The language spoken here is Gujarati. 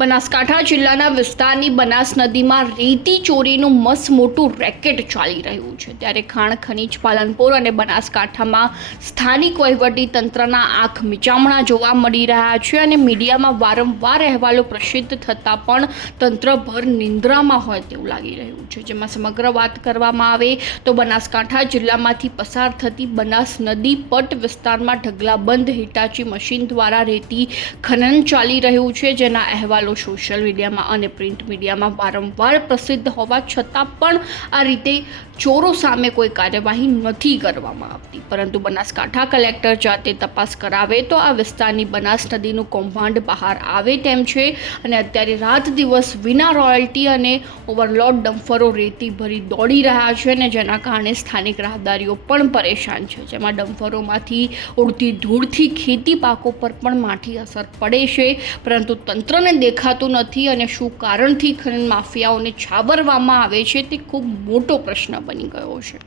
બનાસકાંઠા જિલ્લાના વિસ્તારની બનાસ નદીમાં રેતી ચોરીનું મસ્ત મોટું રેકેટ ચાલી રહ્યું છે. ત્યારે ખાણ, ખનીજ પાલનપુર અને બનાસકાંઠામાં સ્થાનિક તંત્રના આંખ મિચામણા જોવા મળી રહ્યા છે અને મીડિયામાં વારંવાર અહેવાલો પ્રસિદ્ધ થતાં પણ તંત્રભર નિંદ્રામાં હોય તેવું લાગી રહ્યું છે. જેમાં સમગ્ર વાત કરવામાં આવે તો બનાસકાંઠા જિલ્લામાંથી પસાર થતી બનાસ નદી પટ વિસ્તારમાં ઢગલાબંધ હિટાચી મશીન દ્વારા રેતી ખનન ચાલી રહ્યું છે. જેના અહેવાલો સોશિયલ મીડિયામાં અને પ્રિન્ટ મીડિયામાં વારંવાર પ્રસિદ્ધ હોવા છતાં પણ આ રીતે ચોરો સામે કોઈ કાર્યવાહી નથી કરવામાં આવતી. પરંતુ બનાસકાંઠા કલેક્ટર જાતે તપાસ કરાવે તો આ વિસ્તારની બનાસ નદીનું કૌભાંડ બહાર આવે તેમ છે અને અત્યારે રાત દિવસ વિના રોયલ્ટી અને ઓવરલોડ ડમ્ફરો રેતી ભરી દોડી રહ્યા છે અને જેના કારણે સ્થાનિક રાહદારીઓ પણ પરેશાન છે. જેમાં ડમ્ફરોમાંથી ઉડતી ધૂળથી ખેતી પાકો પર પણ માઠી અસર પડે છે. પરંતુ તંત્રને દેખાતું નથી અને શું કારણથી ખનન માફિયાઓને છાવરવામાં આવે છે તે ખૂબ મોટો પ્રશ્ન બની ગયો છે